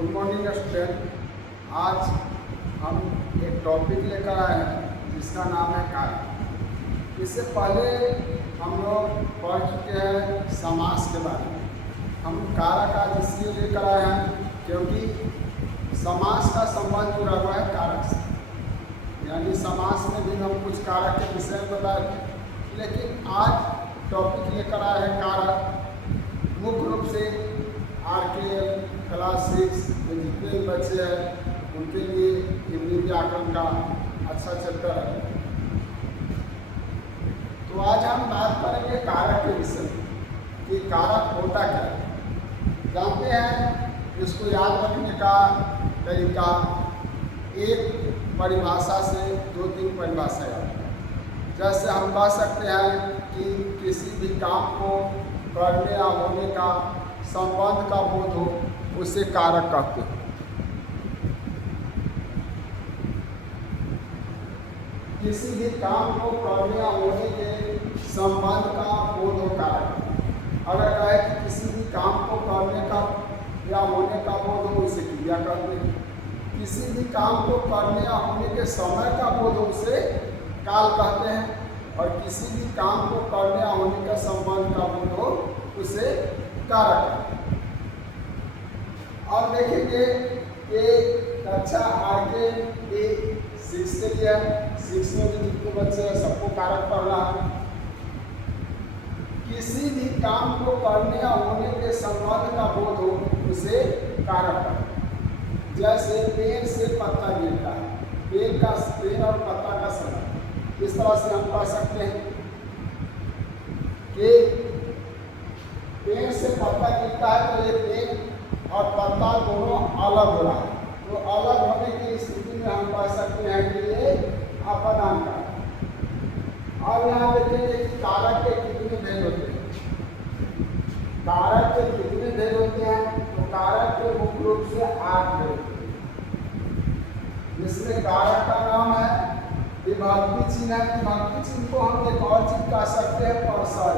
Good morning student. आज हम एक टॉपिक लेकर आए हैं जिसका नाम है कारक। इससे पहले हम लोग पढ़ चुके हैं समास के बारे में। हम कारक आज इसलिए लेकर आए हैं क्योंकि समास का संबंध जुड़ा हुआ है कारक से। यानी समास में भी हम कुछ कारक के विषय में बताए थे, लेकिन आज टॉपिक लेकर आए हैं कारक। मुख्य रूप से RKL क्लास 6 में जितने भी बच्चे हैं उनके लिए हिंदी व्याकरण का अच्छा चैप्टर है। तो आज हम बात करेंगे कारक के विषय में कि कारक होता क्या है। जानते हैं, इसको याद रखने का तरीका एक परिभाषा से 2-3 परिभाषा याद है। जैसे हम कह सकते हैं कि किसी भी काम को करने या होने का संबंध का बोध हो, उसे कारक कहते हैं। किसी भी काम को करने या होने के संबंध का बोध हो कारक। अगर कहे कि किसी भी काम को करने का या होने का बोध हो, उसे क्रिया कहते हैं। किसी भी काम को करने या होने के समय का बोध हो, उसे काल कहते हैं। और किसी भी काम को करने या होने का संबंध का बोध हो, उसे कारक कहते हैं। और देखेंगे कि कक्षा RKL 6 के लिए 6 में भी जितने बच्चे हैं सबको कारक पढ़ना है। किसी भी काम को करने या होने के संबंध का बोध हो, उसे कारक कहते हैं। जैसे पेड़ से पत्ता गिरता है, पेड़ और पत्ता का संबंध। इस तरह से हम कह सकते हैं कि पेड़ से पत्ता गिरता है तो ये पेड़ और पत्ता दोनों अलग हो रहा है। तो अलग होने की स्थिति में हम कह सकते हैं कि ये अपदान कारक। और यहाँ देखेंगे कि कारक के कितने भेद होते हैं। कारक के कितने भेद होते हैं? तो कारक के मुख्य रूप से 8 भेद होते हैं, जिसमें कारक का नाम है विभक्ति चिन्ह है। विभक्ति चिन्ह को हम एक और चीज कह सकते हैं, परसर।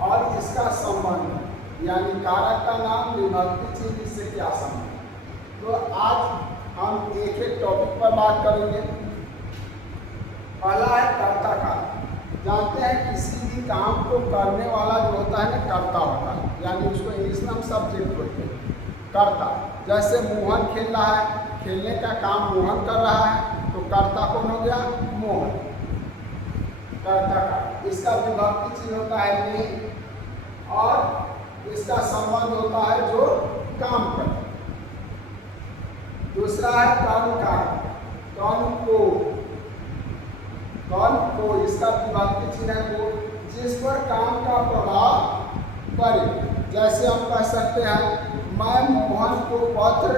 और इसका संबंध यानी कारक का नाम विभक्ति चिन्ह से क्या संबंध। तो आज हम एक एक टॉपिक पर बात करेंगे। पहला है कर्ता कारक। जानते हैं किसी भी काम को करने वाला जो होता है ना, कर्ता होता है। यानी उसको इंग्लिश में हम सब्जेक्ट बोलते हैं, कर्ता। जैसे मोहन खेल रहा है, खेलने का काम मोहन कर रहा है, तो कर्ता कौन हो गया? मोहन, कर्ता का। इसका विभक्ति चिन्ह होता है ने, और इसका संबंध होता है जो काम करता है। दूसरा है कर्म कारक। कर्म को इसका विभक्ति चिन्ह है को, जिस पर काम का प्रभाव पड़े। जैसे हम कह सकते हैं मैं मोहन को पत्र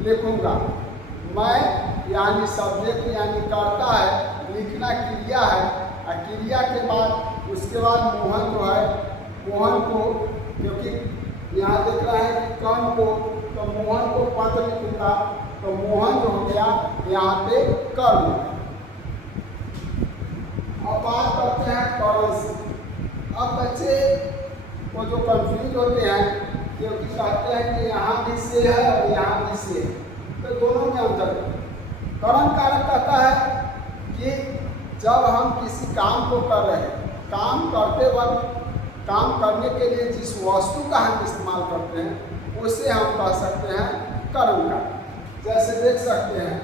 लिखूंगा। मैं यानी सब्जेक्ट यानी कर्ता है, लिखना क्रिया है। और क्रिया के बाद उसके बाद मोहन जो है, मोहन को, क्योंकि यहाँ देख रहा है कि कर्म को, तो मोहन को पत्र लिखूंगा, तो मोहन जो हो गया यहाँ पे कर्म। अब बात करते हैं करण से। अब बच्चे को जो कंफ्यूज होते हैं, क्योंकि कहते हैं कि यहाँ भी से है और यहाँ भी से है, तो दोनों में अंतर है। करण कारक कहता है कि जब हम किसी काम को कर रहे हैं, काम करते वक्त काम करने के लिए जिस वस्तु का हम इस्तेमाल करते हैं, उसे हम कह सकते हैं करण कारक। जैसे देख सकते हैं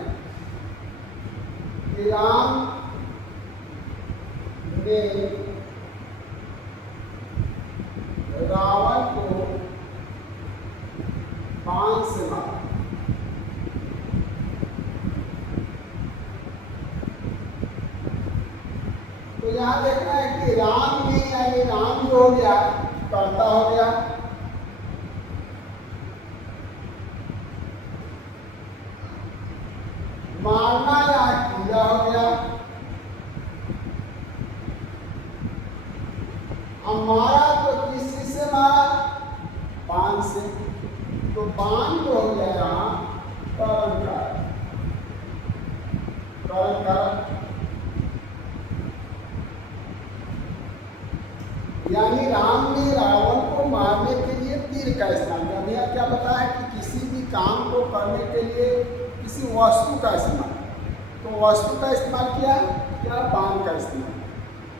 कि राम ने रावण को बाण से मारा। तो यहाँ देखना है कि राम ने, यानी राम जो हो गया कर्ता हो गया, मारना या क्रिया हो गया। अब मारा तो किस चीज से मारा? बाण से। तो बाण जो हो गया यहाँ करण कारक। यानी राम ने रावण को मारने के लिए तीर का इस्तेमाल किया। अभी यहाँ क्या बताया है कि किसी भी काम को करने के लिए किसी वस्तु का इस्तेमाल, तो वस्तु का इस्तेमाल किया क्या, बाण का इस्तेमाल।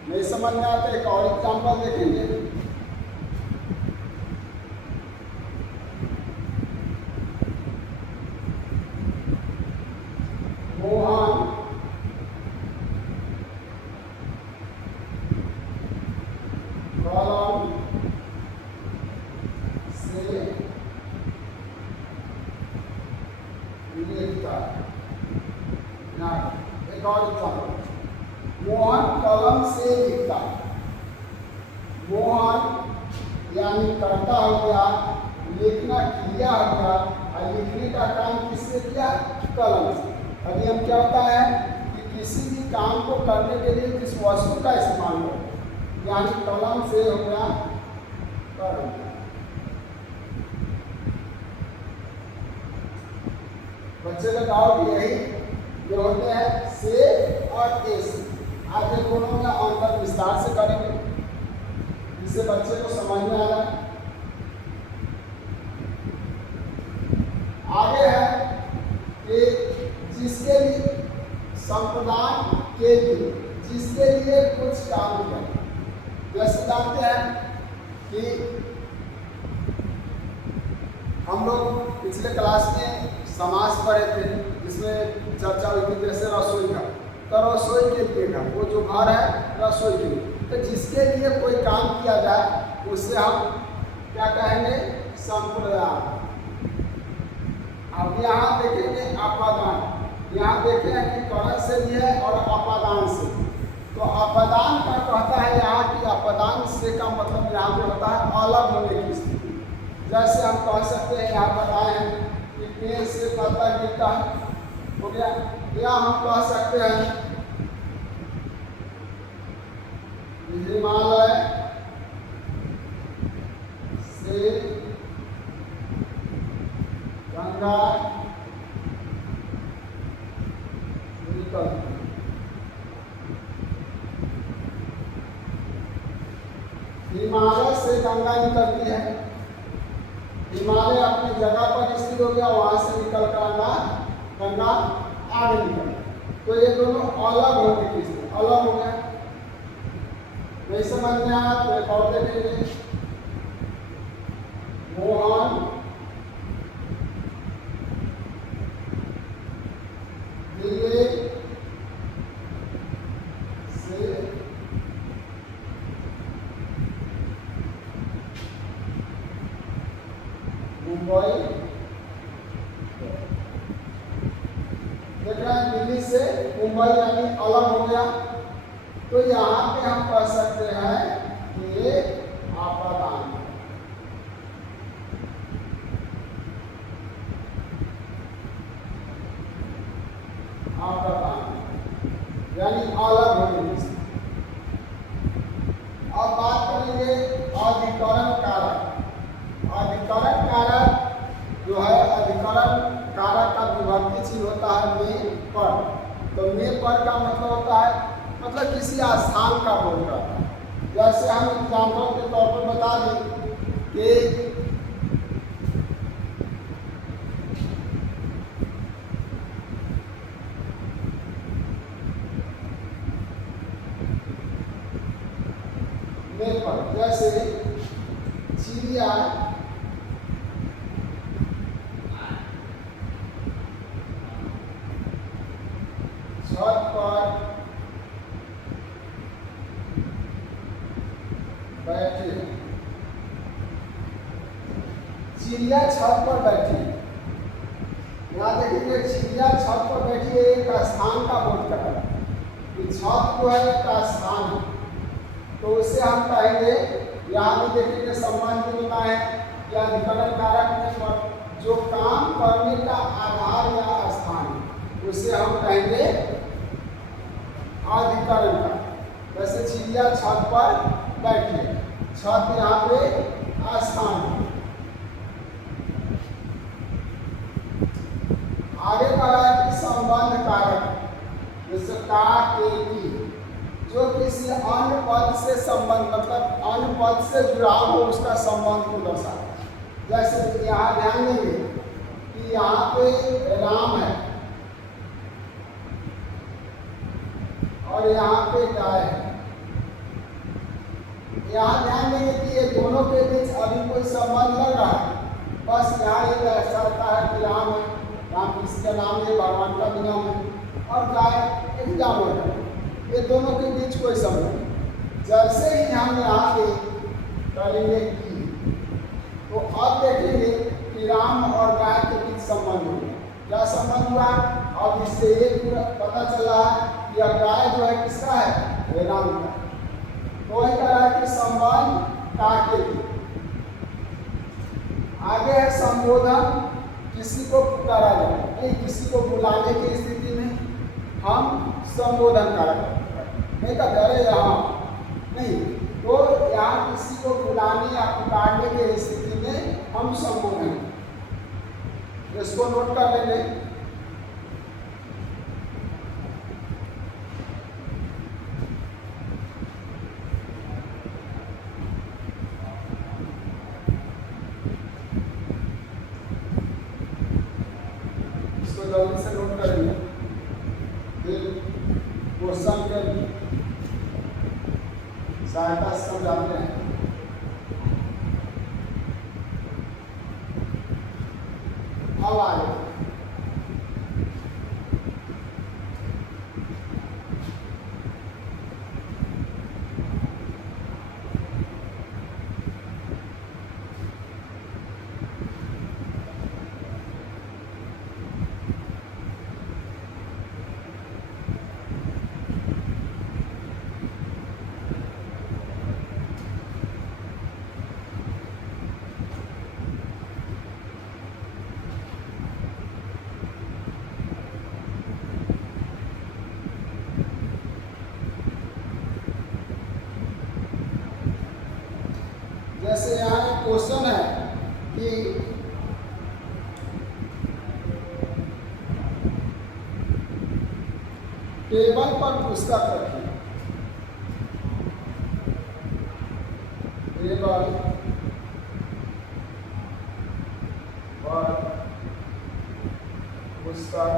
नहीं समझ में आता, एक और एग्जाम्पल देखेंगे। मोहन कलम से लिखता। एक और एग्जाम्पल, मोहन कलम से लिखता। मोहन यानी करता हो गया, लिखना क्रिया हो गया, और लिखने का काम किससे किया, कलम से। अभी हम क्या होता है कि किसी भी काम को करने के लिए किस वस्तु का इस्तेमाल हो, यानी कलम से हो गया कलम। बच्चे का डाउट यही जो होते हैं से और ए से। आगे दोनों में अंतर विस्तार से करेंगे जिससे बच्चे को समझ में आ रहा है। आगे है कि जिसके लिए संप्रदान के लिए, जिसके लिए कुछ काम करें। जैसे जानते हैं कि हम लोग पिछले क्लास में समास पढ़े थे, जिसमें चर्चा हुई थी जैसे रसोई का, तो रसोई के लिए का वो जो घर है रसोई के लिए, तो जिसके लिए कोई काम किया जाए उससे हम क्या कहेंगे, संप्रदान। अब यहाँ देखेंगे अपादान, यहाँ देखे हैं कि करण से भी है और अपादान से। तो अपादान का कहता है यहाँ कि अपादान से का मतलब यहाँ पे होता है अलग होने की स्थिति। जैसे हम कह सकते हैं, यहाँ बताए हैं कि पेड़ से पत्ता गिरता है, हो गया। या हम कह सकते हैं हिमालय से गंगा निकलती। हिमालय से गंगा निकलती है, हिमालय अपनी जगह पर स्थित हो गया, वहां से निकल कर गंगा आगे निकल। तो ये दोनों अलग होने की स्थिति, अलग हो गया। नहीं समझ में आया तो एक और देखेंगे, मोहन दिल्ली से मुंबई, देख रहे हैं, दिल्ली से मुंबई यानी अलग हो गया। तो यहाँ पे हम कह सकते हैं कि ये अपादान, अपादान यानी अलग होने की। अब बात करेंगे अधिकरण कारक। अधिकरण कारक जो है, अधिकरण कारक का विभक्ति चिन्ह होता है में पर। तो में पर का मतलब होता है, मतलब किसी स्थान का बोल रहा है। जैसे हम एग्जाम्पल के तौर पर बता दें कि में पर, जैसे चिड़िया छत पर बैठी, चिड़िया छत पर बैठी। यहाँ देखिए चिड़िया छत पर बैठी है, एक स्थान का बोध कर रहा है कि छत जो है एक स्थान है। तो उससे हम कहेंगे, यहाँ भी देखेंगे संबंध बताए या अधिकरण कारक में पर जो काम करने का आधार या स्थान है उससे हम कहेंगे अधिकरण का। वैसे चिड़िया छत पर बैठी है, छत यहाँ पे स्थान है। आगे कहा है कि संबंध कारक, जैसे का के की, जो कि किसी अन्य पद से संबंध मतलब अन्य पद से जुड़ाव हो उसका संबंध को दर्शाता है। जैसे यहाँ ध्यान देंगे कि यहाँ पे राम है और यहाँ पे गाय है। यहाँ ध्यान देंगे कि ये दोनों के बीच अभी कोई संबंध लग रहा है, बस यहाँ ये दर्शाता है कि राम है, राम किसका नाम है, भगवान का भी नाम है, और गाय एक जानवर है, ये दोनों के बीच कोई संबंध नहीं। जैसे ही हम यहाँ पे करेंगे की, तो अब देखेंगे कि राम और गाय के बीच संबंध हुआ। क्या संबंध हुआ? अब इससे ये पता चला है कि यह गाय जो है किसका है, ये राम का। तो वही कह रहा है कि संबंध काके लिए। आगे है संबोधन, किसी को पुकारा जाए, नहीं किसी को बुलाने की स्थिति में हम संबोधन करें, नहीं कहते अरे यहाँ नहीं, तो यहाँ किसी को बुलाने या पुकारने की स्थिति में हम संबोधन, इसको नोट कर लेंगे। इसको जल्दी से नोट करेंगे, फिर क्वेश्चन के सहायता से समझाते हैं। अब आगे जैसे यहाँ एक क्वेश्चन है कि टेबल पर पुस्तक रखिए, टेबल पर पुस्तक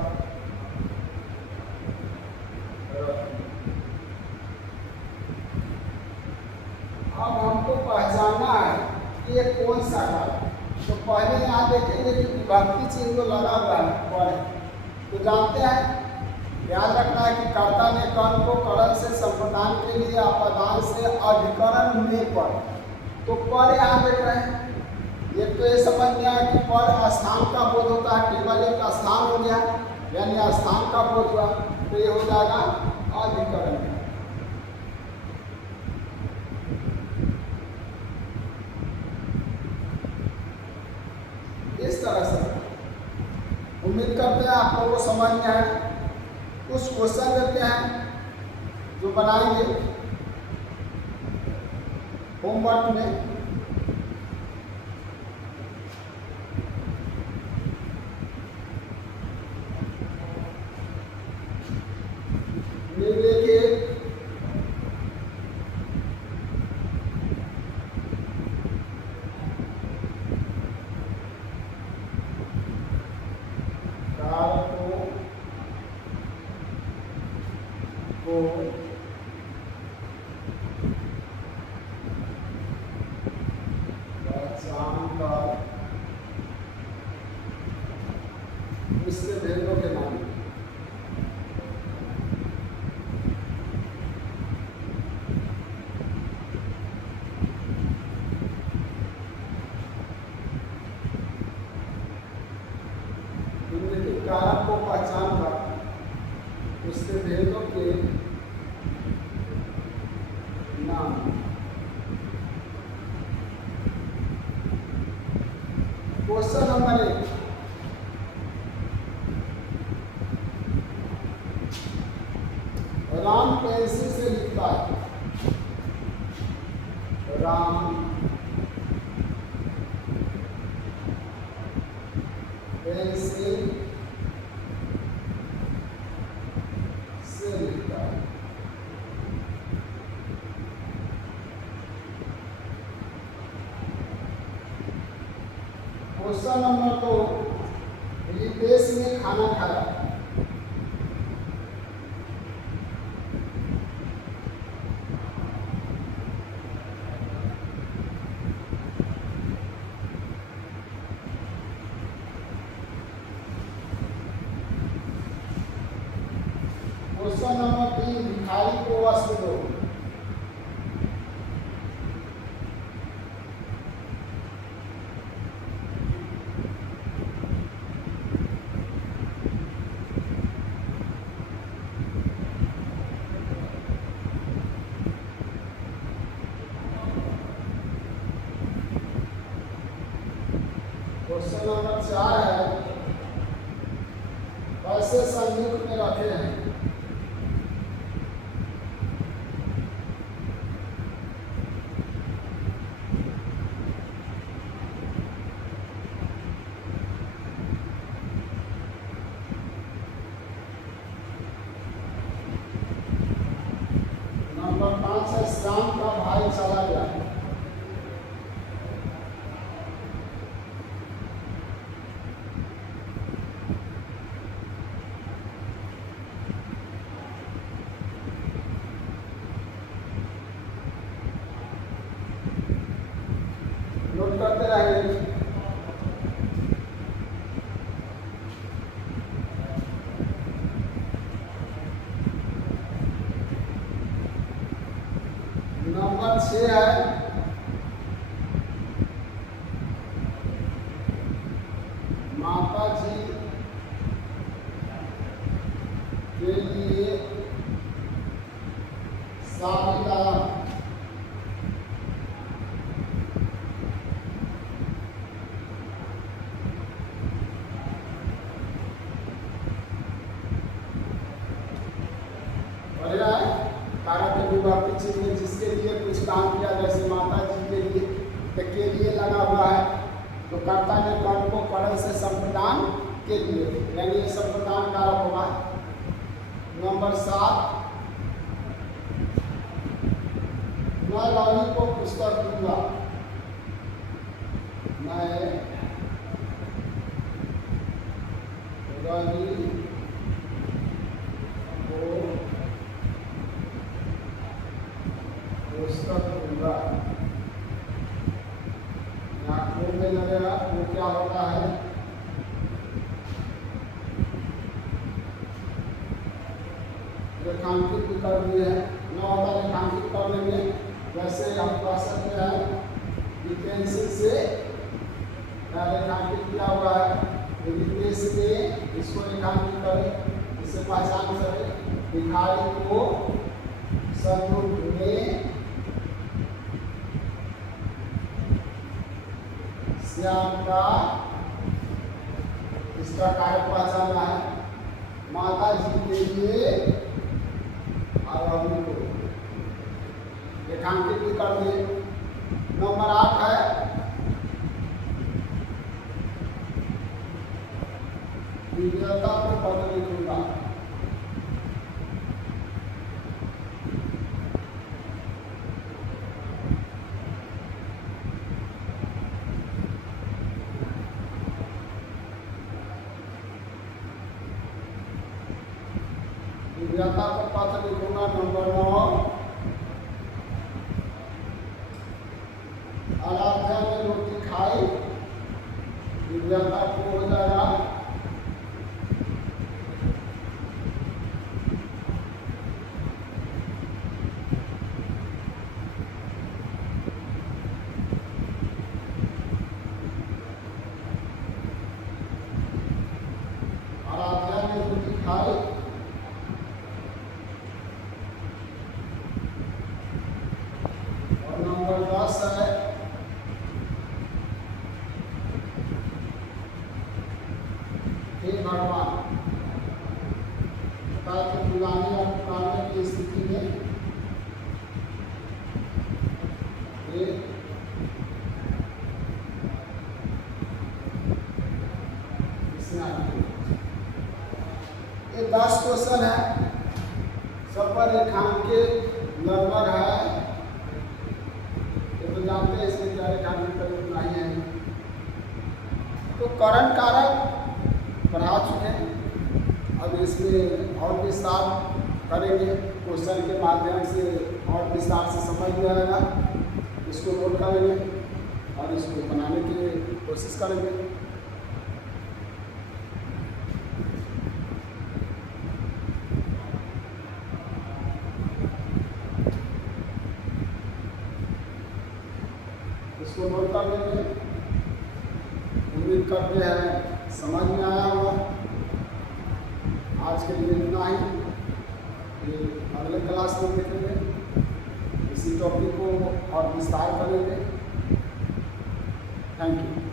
अब हमको पहचानना है कि ये कौन सा काल है। तो पहले यहाँ देखेंगे कि विभक्ति चिन्ह को लगा हुआ है पर, तो जानते हैं याद रखना है कि कर्ता ने कर्ण को करण से संप्रदान के लिए अपदान से अधिकरण में पर, तो पर यहाँ देख रहे हैं। एक तो ये समझ में आया कि पर स्थान का बोध होता है, टेबल एक स्थान हो गया यानी स्थान का बोध हुआ, तो ये हो जाएगा अधिकरण। इस तरह से उम्मीद करते हैं आप लोगों को समझ में आए। कुछ क्वेश्चन देते हैं जो बनाएंगे होमवर्क में। देखिए इससे भेदों के नाम कारक को पहचान कर उसके भेदों के नाम। क्वेश्चन नंबर 1, राम पेंसिल से लिखता है, राम पेंसिल से लिखता है। क्वेश्चन नंबर 2, रितेश ने खाना खाया। क्वेश्चन नंबर 3, भिखारी को वस्त्र दो। क्वेश्चन नंबर 4 है, पैसे संयुक्त में रखे हैं। नंबर 5 है, श्याम का भाई चला गया। नोट करते रहेंगे। नंबर 6 है, माता जी के लिए साड़ी लाया। कारक विभक्ति चिन्ह में जिसके लिए कुछ काम किया, जैसे माता जी के लिए लगा हुआ है, तो कर्ता ने कर्म को करण से संप्रदान के लिए, यानी ये संप्रदान कारक होगा। नंबर 7, मैं रवि को पुस्तक दूंगा। मैं रवि को पुस्तक दूंगा। यहाँ को में लगेगा, वो क्या होता है, रेखांकित भी कर दिए हैं। न होता रेखांकित करने में, वैसे हम कह सकते हैं कि पेंसिल से रेखांकित किया हुआ है। रितेश ने इसको रेखांकित करें, इससे पहचान सके। भिखारी को संयुक्त में श्याम का, इसका कारक पहचानना है। माता जी के लिए और रवि को रेखांकित भी कर दिए। नंबर 8 है, विजेता को पत्र लिखूंगा। विजेता को पत्र लिखूंगा। नंबर 9, आराध्या ने रोटी खाई। विजेता को हो जाएगा आराध्या ने रोटी खाई। नंबर 10 है, हे भगवान, बुलाने और पुकारने की स्थिति में ये 10 क्वेश्चन है, सब पर रेखांकित लगभग है। ये तो जानते हैं इसमें क्या रेखांकित करना ही है। तो करण कारक पढ़ा चुके हैं, अब इसमें और विस्तार करेंगे, क्वेश्चन के माध्यम से और विस्तार से समझ में आएगा, इसको नोट करेंगे और इसको बनाने के लिए कोशिश करेंगे। इसको नोट कर लेंगे। उम्मीद करते हैं समझ में आया होगा। आज के लिए इतना ही, फिर अगले क्लास में देखेंगे, इसी टॉपिक को और विस्तार करेंगे। Thank you.